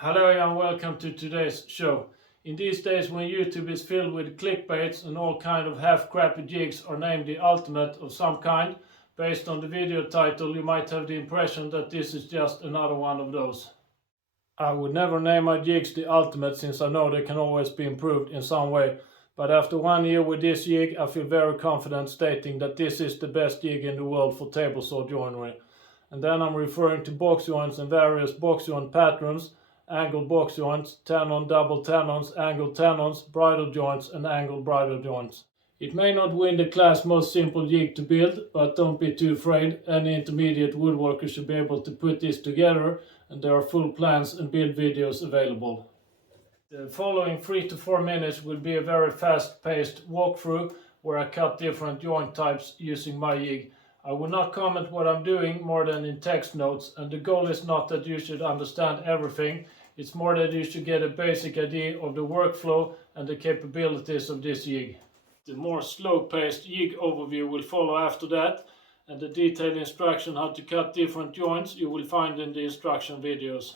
Hello and welcome to today's show. In these days when YouTube is filled with clickbaits and all kind of half-crappy jigs are named the ultimate of some kind, based on the video title you might have the impression that this is just another one of those. I would never name my jigs the ultimate since I know they can always be improved in some way, but after 1 year with this jig I feel very confident stating that this is the best jig in the world for table saw joinery. And then I'm referring to box joints and various box joint patterns, angled box joints, tenon double tenons, angled tenons, bridle joints and angled bridle joints. It may not win the class most simple jig to build, but don't be too afraid. Any intermediate woodworker should be able to put this together, and there are full plans and build videos available. The following 3 to 4 minutes will be a very fast-paced walkthrough where I cut different joint types using my jig. I will not comment what I'm doing more than in text notes, and the goal is not that you should understand everything, it's more that you should get a basic idea of the workflow and the capabilities of this jig. The more slow-paced jig overview will follow after that, and the detailed instruction how to cut different joints you will find in the instruction videos.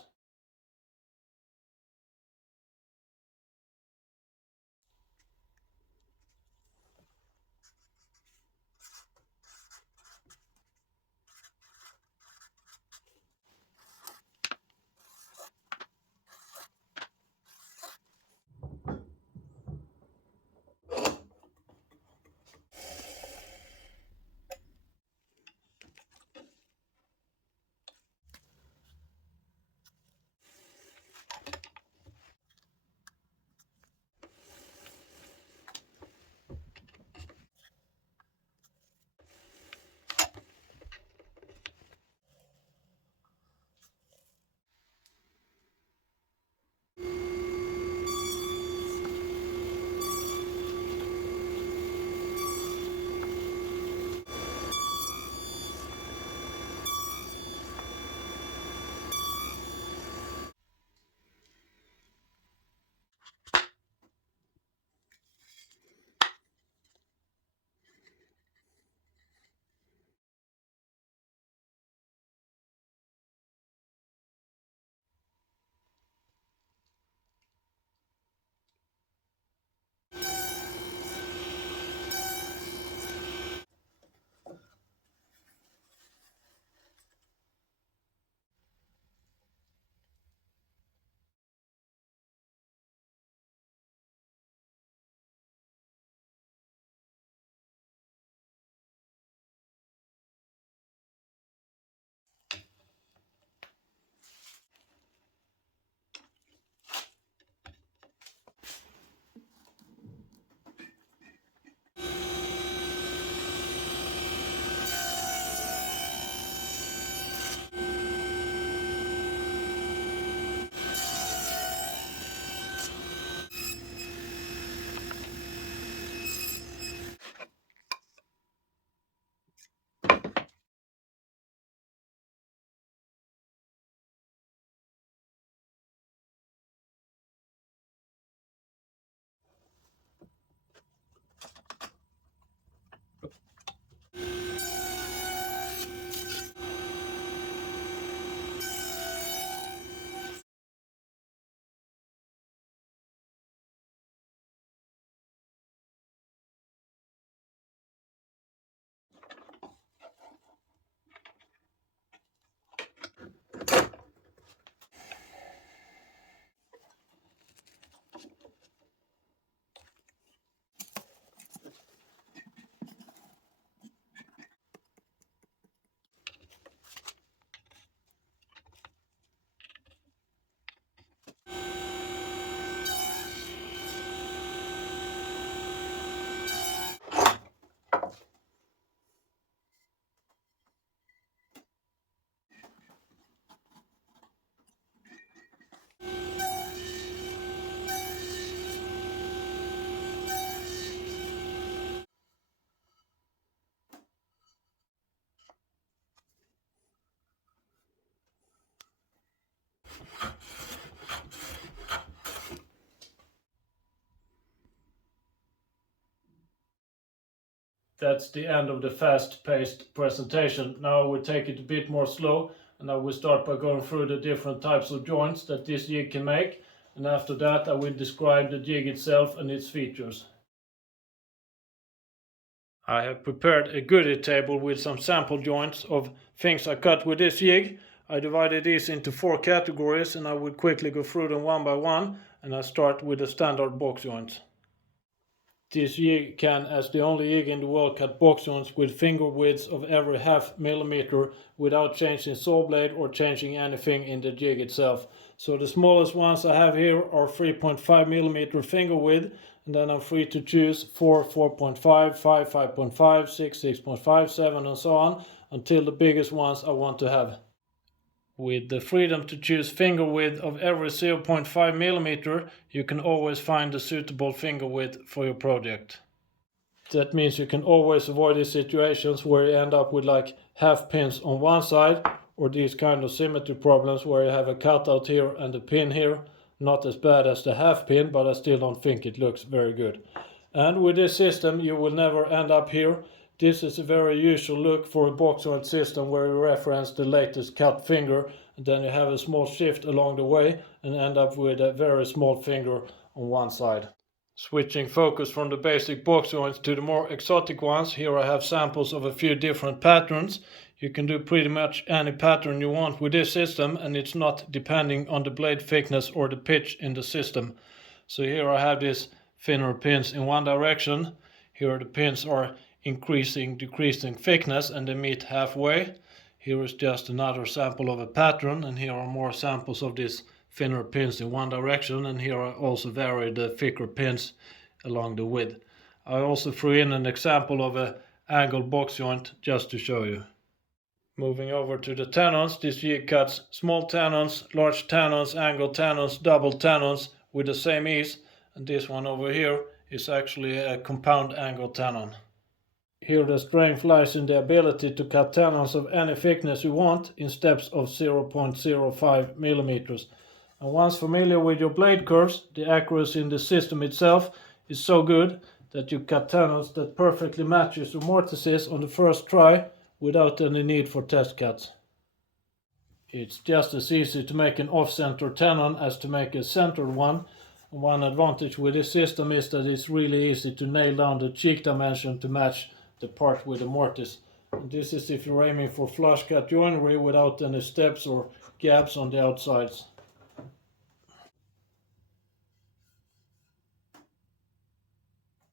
That's the end of the fast-paced presentation. Now I will take it a bit more slow and I will start by going through the different types of joints that this jig can make, and after that I will describe the jig itself and its features. I have prepared a goodie table with some sample joints of things I cut with this jig. I divided these into 4 categories and I will quickly go through them one by one, and I start with the standard box joints. This jig can, as the only jig in the world, cut box joints with finger widths of every ½ millimeter without changing saw blade or changing anything in the jig itself. So the smallest ones I have here are 3.5 millimeter finger width, and then I'm free to choose 4, 4.5, 5, 5.5, 6, 6.5, 7 and so on until the biggest ones I want to have. With the freedom to choose finger width of every 0.5 millimeter, you can always find a suitable finger width for your project. That means you can always avoid these situations where you end up with like half pins on one side, or these kind of symmetry problems where you have a cutout here and a pin here. Not as bad as the half pin, but I still don't think it looks very good. And with this system you will never end up here. This is a very usual look for a box joint system where you reference the latest cut finger, and then you have a small shift along the way and end up with a very small finger on one side. Switching focus from the basic box joints to the more exotic ones, here I have samples of a few different patterns. You can do pretty much any pattern you want with this system, and it's not depending on the blade thickness or the pitch in the system. So here I have these thinner pins in one direction. Here the pins are increasing, decreasing thickness, and they meet halfway. Here is just another sample of a pattern, and here are more samples of these thinner pins in one direction, and here I also vary the thicker pins along the width. I also threw in an example of an angled box joint just to show you. Moving over to the tenons, this jig cuts small tenons, large tenons, angled tenons, double tenons with the same ease, and this one over here is actually a compound angled tenon. Here the strength lies in the ability to cut tenons of any thickness you want in steps of 0.05 millimeters. And once familiar with your blade curves, the accuracy in the system itself is so good that you cut tenons that perfectly matches your mortises on the first try without any need for test cuts. It's just as easy to make an off-center tenon as to make a centered one. And one advantage with this system is that it's really easy to nail down the cheek dimension to match the part with the mortise. And this is if you're aiming for flush cut joinery without any steps or gaps on the outsides.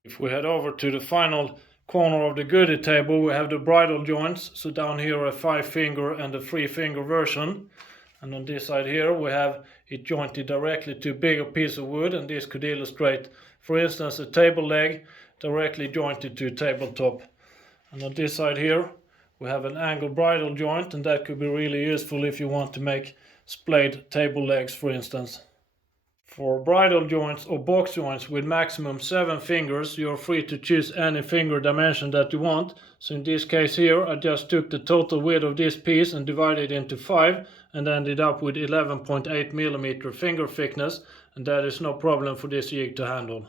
If we head over to the final corner of the goodie table, we have the bridle joints. So down here a 5-finger and a 3-finger version, and on this side here we have it jointed directly to a bigger piece of wood, and this could illustrate, for instance, a table leg directly jointed to a tabletop. And on this side here we have an angled bridle joint, and that could be really useful if you want to make splayed table legs, for instance. For bridle joints or box joints with maximum 7 fingers, you are free to choose any finger dimension that you want. So in this case here I just took the total width of this piece and divided it into 5 and ended up with 11.8 millimeter finger thickness, and that is no problem for this jig to handle.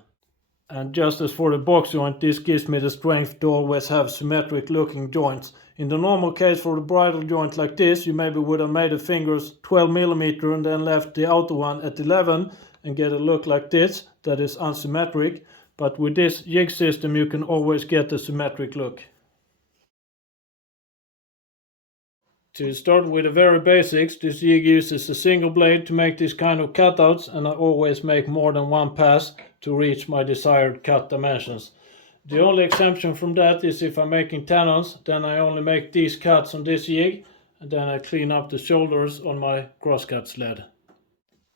And just as for the box joint, this gives me the strength to always have symmetric looking joints. In the normal case for the bridle joint like this, you maybe would have made the fingers 12 millimeter and then left the outer one at 11 and get a look like this that is unsymmetric. But with this jig system you can always get a symmetric look. To start with the very basics, this jig uses a single blade to make this kind of cutouts, and I always make more than one pass to reach my desired cut dimensions. The only exemption from that is if I'm making tenons, then I only make these cuts on this jig, and then I clean up the shoulders on my crosscut sled.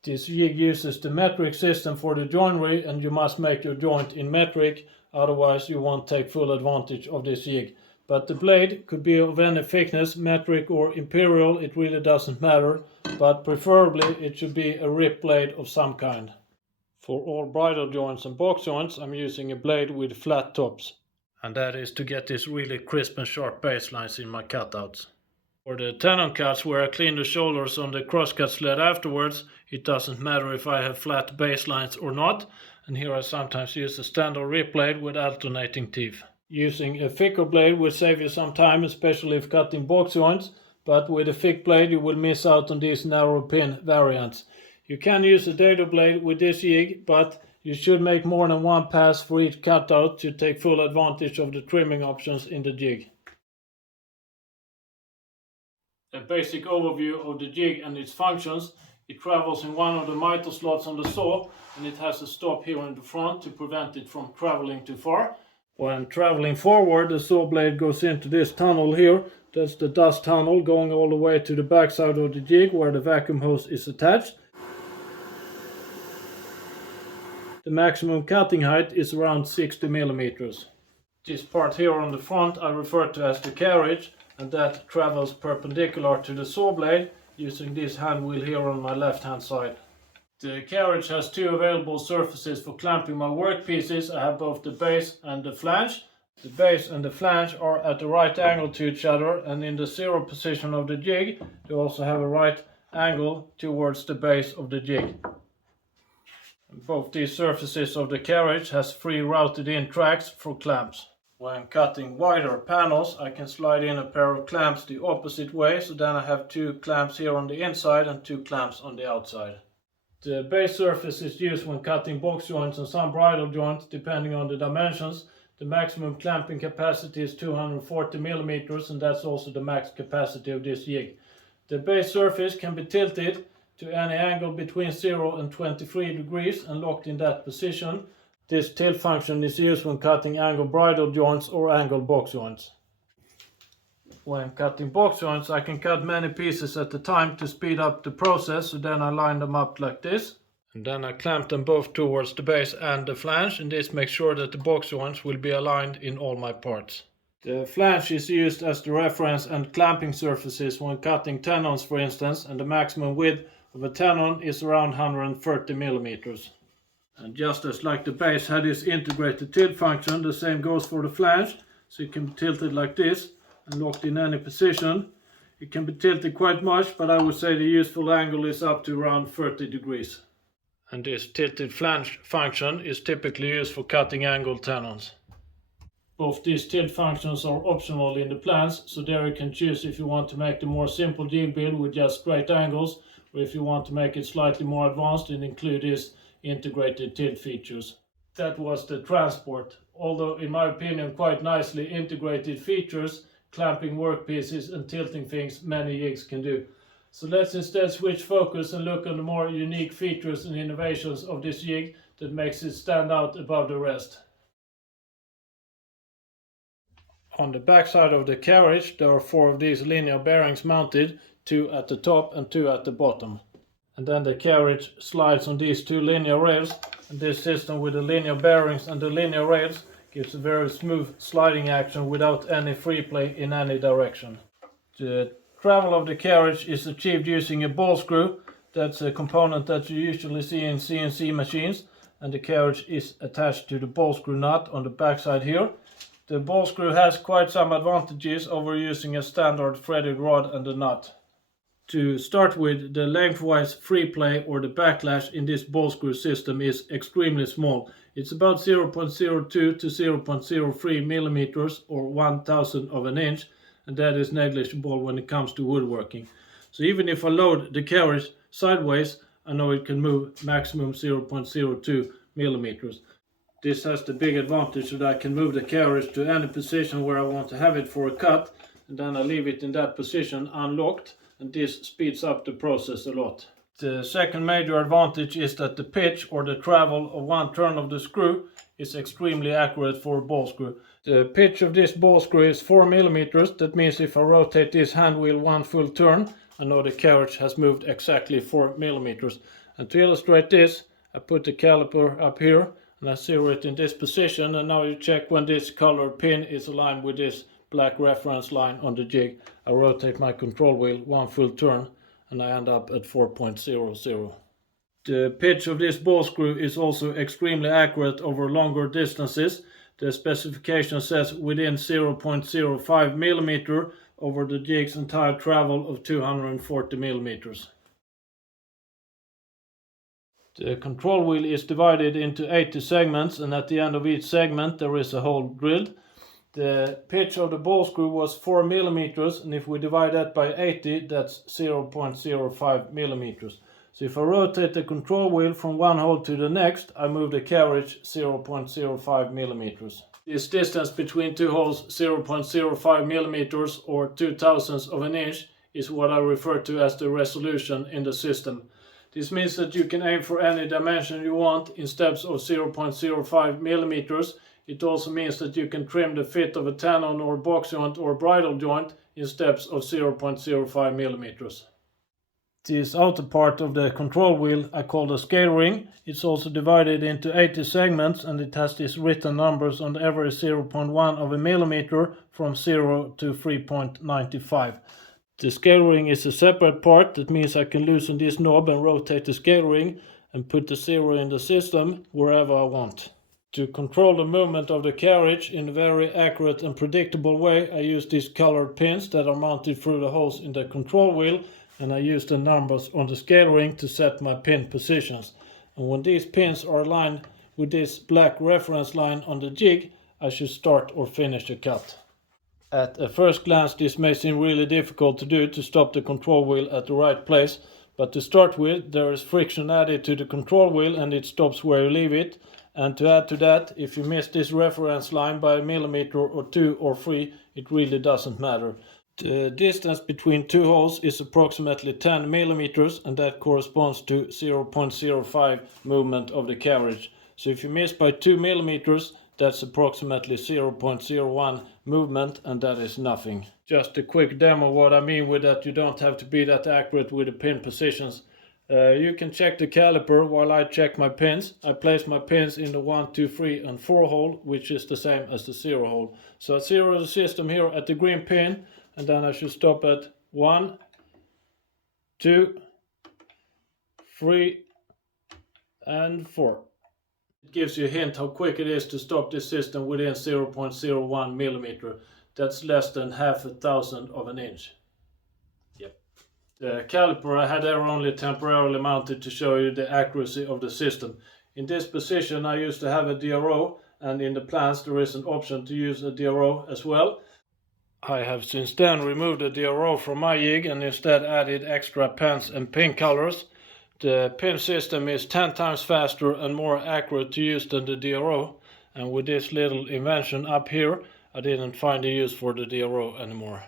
This jig uses the metric system for the joinery, and you must make your joint in metric, otherwise you won't take full advantage of this jig. But the blade could be of any thickness, metric or imperial, it really doesn't matter, but preferably it should be a rip blade of some kind. For all bridle joints and box joints I'm using a blade with flat tops, and that is to get these really crisp and sharp baselines in my cutouts. For the tenon cuts where I clean the shoulders on the crosscut sled afterwards, it doesn't matter if I have flat baselines or not, and here I sometimes use a standard rip blade with alternating teeth. Using a thicker blade will save you some time, especially if cutting box joints, but with a thick blade you will miss out on these narrow pin variants. You can use a dado blade with this jig, but you should make more than one pass for each cutout to take full advantage of the trimming options in the jig. A basic overview of the jig and its functions. It travels in one of the miter slots on the saw, and it has a stop here in the front to prevent it from traveling too far. When traveling forward, the saw blade goes into this tunnel here. That's the dust tunnel going all the way to the back side of the jig where the vacuum hose is attached. The maximum cutting height is around 60 millimeters. This part here on the front I refer to as the carriage, and that travels perpendicular to the saw blade using this hand wheel here on my left hand side. The carriage has two available surfaces for clamping my workpieces. I have both the base and the flange. The base and the flange are at the right angle to each other, and in the zero position of the jig they also have a right angle towards the base of the jig. Both these surfaces of the carriage has 3 routed in tracks for clamps. When cutting wider panels I can slide in a pair of clamps the opposite way, so then I have 2 clamps here on the inside and 2 clamps on the outside. The base surface is used when cutting box joints and some bridle joints depending on the dimensions. The maximum clamping capacity is 240 millimeters, and that's also the max capacity of this jig. The base surface can be tilted to any angle between 0 and 23 degrees and locked in that position. This tilt function is used when cutting angle bridle joints or angle box joints. When cutting box joints I can cut many pieces at a time to speed up the process, so then I line them up like this. And then I clamp them both towards the base and the flange, and this makes sure that the box joints will be aligned in all my parts. The flange is used as the reference and clamping surfaces when cutting tenons for instance, and the maximum width of a tenon is around 130 millimeters. And just as like the base had this integrated tilt function, the same goes for the flange. So it can be tilted like this and locked in any position. It can be tilted quite much, but I would say the useful angle is up to around 30 degrees. And this tilted flange function is typically used for cutting angled tenons. Both these tilt functions are optional in the plans, so there you can choose if you want to make the more simple jig build with just straight angles, or if you want to make it slightly more advanced and include these integrated tilt features. That was the transport, although in my opinion quite nicely integrated features, clamping workpieces and tilting things many jigs can do. So let's instead switch focus and look at the more unique features and innovations of this jig that makes it stand out above the rest. On the back side of the carriage there are 4 of these linear bearings mounted, 2 at the top and 2 at the bottom. And then the carriage slides on these 2 linear rails, and this system with the linear bearings and the linear rails gives a very smooth sliding action without any free play in any direction. The travel of the carriage is achieved using a ball screw. That's a component that you usually see in CNC machines, and the carriage is attached to the ball screw nut on the back side here. The ball screw has quite some advantages over using a standard threaded rod and a nut. To start with, the lengthwise free play or the backlash in this ball screw system is extremely small. It's about 0.02 to 0.03 millimeters or 1/1000 of an inch, and that is negligible when it comes to woodworking. So even if I load the carriage sideways, I know it can move maximum 0.02 millimeters. This has the big advantage that I can move the carriage to any position where I want to have it for a cut, and then I leave it in that position unlocked, and this speeds up the process a lot. The second major advantage is that the pitch or the travel of one turn of the screw is extremely accurate for a ball screw. The pitch of this ball screw is 4 millimeters. That means if I rotate this hand wheel one full turn, I know the carriage has moved exactly 4 millimeters. And to illustrate this, I put the caliper up here and I zero it in this position, and now you check when this colored pin is aligned with this black reference line on the jig. I rotate my control wheel one full turn and I end up at 4.00. The pitch of this ball screw is also extremely accurate over longer distances. The specification says within 0.05 millimeter over the jig's entire travel of 240 millimeters. The control wheel is divided into 80 segments, and at the end of each segment there is a hole drilled. The pitch of the ball screw was 4 millimeters, and if we divide that by 80, that's 0.05 millimeters. So if I rotate the control wheel from one hole to the next, I move the carriage 0.05 millimeters. This distance between two holes, 0.05 millimeters or 0.02 of an inch, is what I refer to as the resolution in the system. This means that you can aim for any dimension you want in steps of 0.05 millimeters. It also means that you can trim the fit of a tenon or box joint or bridle joint in steps of 0.05 millimeters. This outer part of the control wheel I call the scale ring. It's also divided into 80 segments, and it has these written numbers on every 0.1 of a millimeter from 0 to 3.95. The scale ring is a separate part. That means I can loosen this knob and rotate the scale ring and put the zero in the system wherever I want. To control the movement of the carriage in a very accurate and predictable way, I use these colored pins that are mounted through the holes in the control wheel, and I use the numbers on the scale ring to set my pin positions. And when these pins are aligned with this black reference line on the jig, I should start or finish the cut. At a first glance, this may seem really difficult to do, to stop the control wheel at the right place, but to start with, there is friction added to the control wheel and it stops where you leave it. And to add to that, if you miss this reference line by a millimeter or 2 or 3, it really doesn't matter. The distance between two holes is approximately 10 millimeters, and that corresponds to 0.05 movement of the carriage. So if you miss by 2 millimeters, that's approximately 0.01 movement, and that is nothing. Just a quick demo what I mean with that. You don't have to be that accurate with the pin positions. You can check the caliper while I check my pins. I place my pins in the 1, 2, 3 and 4 hole, which is the same as the 0 hole. So I zero the system here at the green pin, and then I should stop at 1, 2, 3 and 4. It gives you a hint how quick it is to stop this system within 0.01 millimeter. That's less than 0.5 of an inch. Yep. The caliper I had there only temporarily mounted to show you the accuracy of the system. In this position I used to have a DRO, and in the plans there is an option to use a DRO as well. I have since then removed the DRO from my jig and instead added extra pens and pin colors. The pin system is 10 times faster and more accurate to use than the DRO, and with this little invention up here I didn't find a use for the DRO anymore.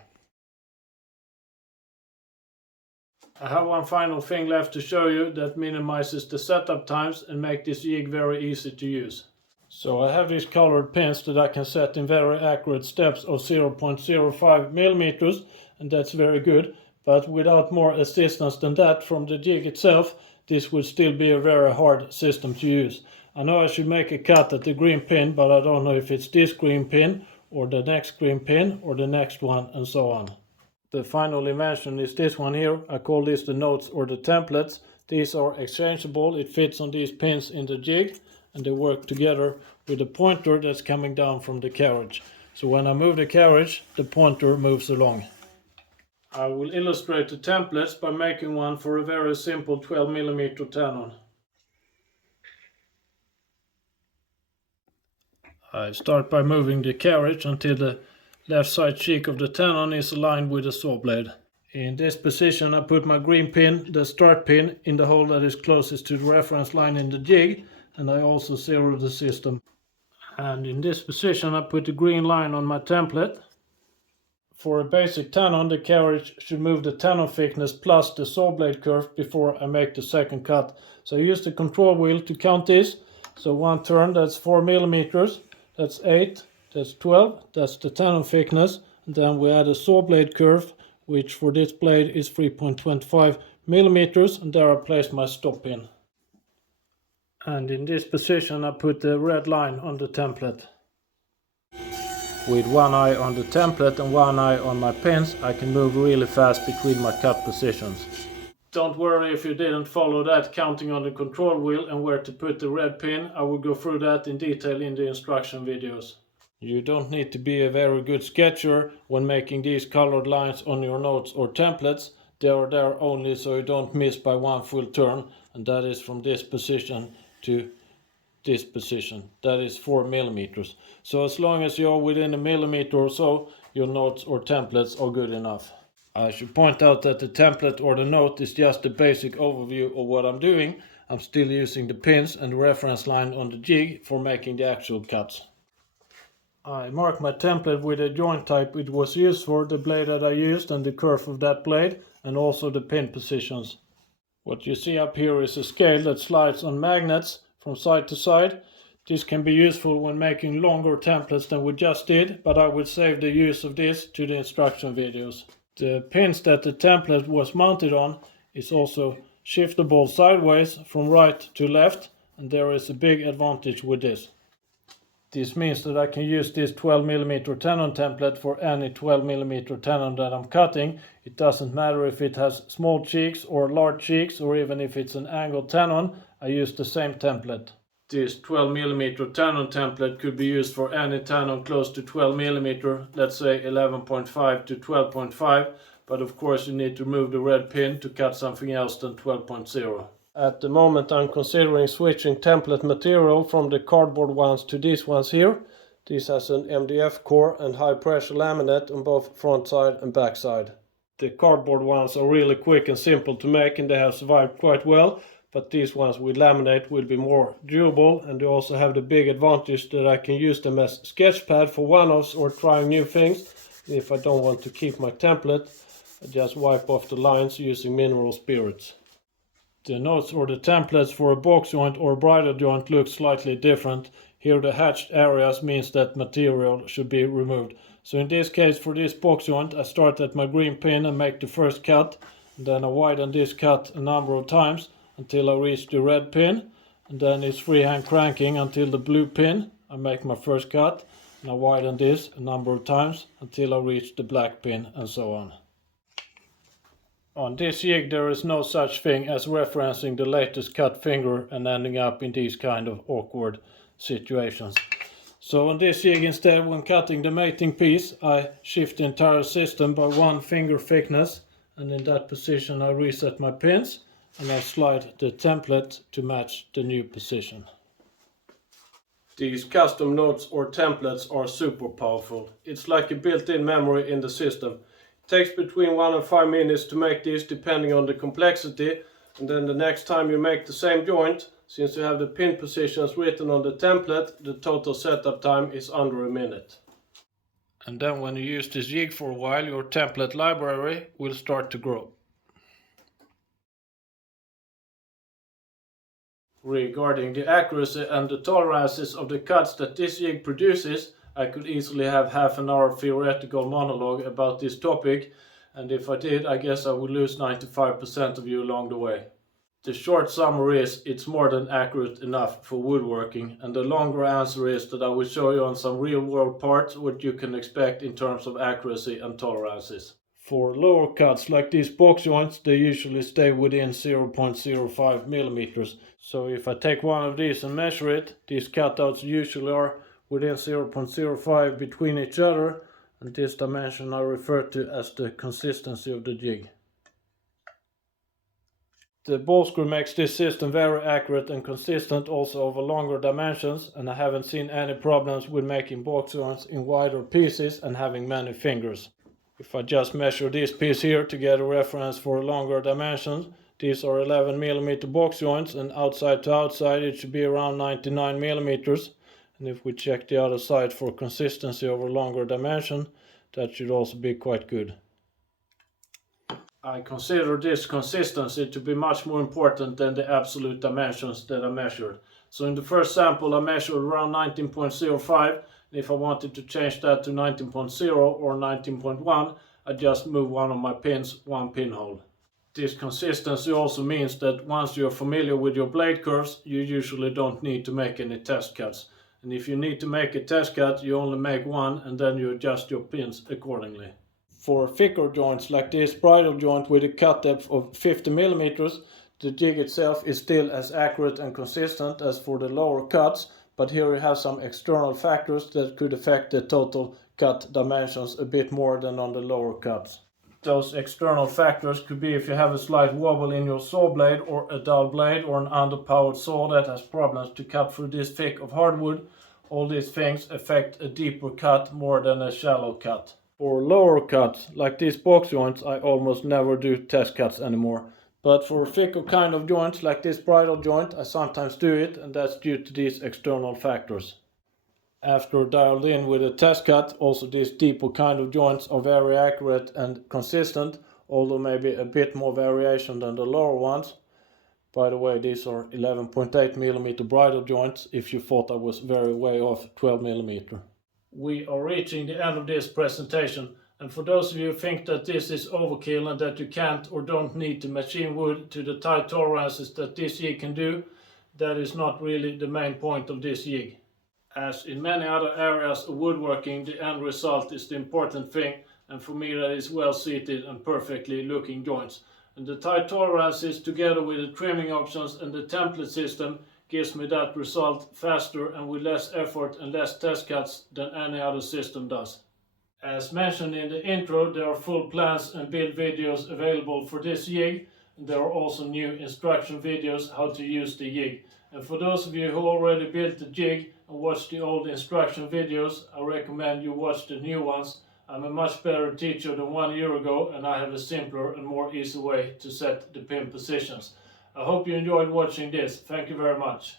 I have one final thing left to show you that minimizes the setup times and make this jig very easy to use. So I have these colored pins that I can set in very accurate steps of 0.05 millimeters, and that's very good. But without more assistance than that from the jig itself, this would still be a very hard system to use. I know I should make a cut at the green pin, but I don't know if it's this green pin or the next green pin or the next one, and so on. The final invention is this one here. I call this the notes or the templates. These are exchangeable. It fits on these pins in the jig, and they work together with the pointer that's coming down from the carriage. So when I move the carriage, the pointer moves along. I will illustrate the templates by making one for a very simple 12mm tenon. I start by moving the carriage until the left side cheek of the tenon is aligned with the saw blade. In this position I put my green pin, the start pin, in the hole that is closest to the reference line in the jig, and I also zero the system. And in this position I put the green line on my template. For a basic tenon, the carriage should move the tenon thickness plus the saw blade curve before I make the second cut. So I use the control wheel to count this. So one turn, that's 4 millimeters, that's 8, that's 12, that's the tenon thickness, and then we add a saw blade curve, which for this blade is 3.25 millimeters, and there I place my stop pin. And in this position I put the red line on the template. With one eye on the template and one eye on my pins, I can move really fast between my cut positions. Don't worry if you didn't follow that counting on the control wheel and where to put the red pin. I will go through that in detail in the instruction videos. You don't need to be a very good sketcher when making these colored lines on your notes or templates. They are there only so you don't miss by one full turn, and that is from this position to this position, that is 4 millimeters. So as long as you're within a millimeter or so, your notes or templates are good enough. I should point out that the template or the note is just a basic overview of what I'm doing. I'm still using the pins and the reference line on the jig for making the actual cuts. I marked my template with a joint type it was used for, the blade that I used and the curve of that blade, and also the pin positions. What you see up here is a scale that slides on magnets from side to side. This can be useful when making longer templates than we just did, but I will save the use of this to the instruction videos. The pins that the template was mounted on is also shiftable sideways from right to left, and there is a big advantage with this. This means that I can use this 12mm tenon template for any 12mm tenon that I'm cutting. It doesn't matter if it has small cheeks or large cheeks, or even if it's an angled tenon, I use the same template. This 12mm tenon template could be used for any tenon close to 12mm, let's say 11.5 to 12.5, but of course you need to remove the red pin to cut something else than 12.0. At the moment I'm considering switching template material from the cardboard ones to these ones here. This has an MDF core and high pressure laminate on both front side and back side. The cardboard ones are really quick and simple to make, and they have survived quite well. But these ones with laminate will be more durable, and they also have the big advantage that I can use them as sketch pad for one-offs or trying new things. If I don't want to keep my template, I just wipe off the lines using mineral spirits. The notes or the templates for a box joint or bridle joint look slightly different. Here the hatched areas means that material should be removed. So in this case, for this box joint, I start at my green pin and make the first cut. And then I widen this cut a number of times until I reach the red pin, and then it's freehand cranking until the blue pin. I make my first cut and I widen this a number of times until I reach the black pin, and so on. On this jig there is no such thing as referencing the latest cut finger and ending up in these kind of awkward situations. So on this jig instead, when cutting the mating piece, I shift the entire system by 1 finger thickness, and in that position I reset my pins and I slide the template to match the new position. These custom notes or templates are super powerful. It's like a built-in memory in the system. It takes between 1 and 5 minutes to make this depending on the complexity, and then the next time you make the same joint, since you have the pin positions written on the template, the total setup time is under a minute. And then when you use this jig for a while, your template library will start to grow. Regarding the accuracy and the tolerances of the cuts that this jig produces, I could easily have half an hour theoretical monologue about this topic, and if I did, I guess I would lose 95% of you along the way. The short summary is, it's more than accurate enough for woodworking, and the longer answer is that I will show you on some real world parts what you can expect in terms of accuracy and tolerances. For lower cuts like these box joints, they usually stay within 0.05 millimeters. So if I take one of these and measure it, these cutouts usually are within 0.05 between each other, and this dimension I refer to as the consistency of the jig. The ball screw makes this system very accurate and consistent also over longer dimensions, and I haven't seen any problems with making box joints in wider pieces and having many fingers. If I just measure this piece here to get a reference for longer dimensions, these are 11mm box joints, and outside to outside it should be around 99mm. And if we check the other side for consistency over longer dimension, that should also be quite good. I consider this consistency to be much more important than the absolute dimensions that I measured. So in the first sample I measured around 19.05. If I wanted to change that to 19.0 or 19.1, I just move one of my pins 1 pinhole. This consistency also means that once you're familiar with your blade curves, you usually don't need to make any test cuts. And if you need to make a test cut, you only make one and then you adjust your pins accordingly. For thicker joints like this bridle joint with a cut depth of 50mm, the jig itself is still as accurate and consistent as for the lower cuts, but here you have some external factors that could affect the total cut dimensions a bit more than on the lower cuts. Those external factors could be if you have a slight wobble in your saw blade, or a dull blade, or an underpowered saw that has problems to cut through this thick of hardwood. All these things affect a deeper cut more than a shallow cut. For lower cuts, like these box joints, I almost never do test cuts anymore. But for thicker kind of joints, like this bridle joint, I sometimes do it, and that's due to these external factors. After dialed in with a test cut, also these deeper kind of joints are very accurate and consistent, although maybe a bit more variation than the lower ones. By the way, these are 11.8mm bridle joints, if you thought I was very way off 12mm. We are reaching the end of this presentation, and for those of you who think that this is overkill and that you can't or don't need to machine wood to the tight tolerances that this jig can do, that is not really the main point of this jig. As in many other areas of woodworking, the end result is the important thing, and for me that is well seated and perfectly looking joints. And the tight tolerances together with the trimming options and the template system gives me that result faster and with less effort and less test cuts than any other system does. As mentioned in the intro, there are full plans and build videos available for this jig, and there are also new instruction videos how to use the jig. And for those of you who already built the jig and watched the old instruction videos, I recommend you watch the new ones. I'm a much better teacher than 1 year ago, and I have a simpler and more easy way to set the pin positions. I hope you enjoyed watching this. Thank you very much.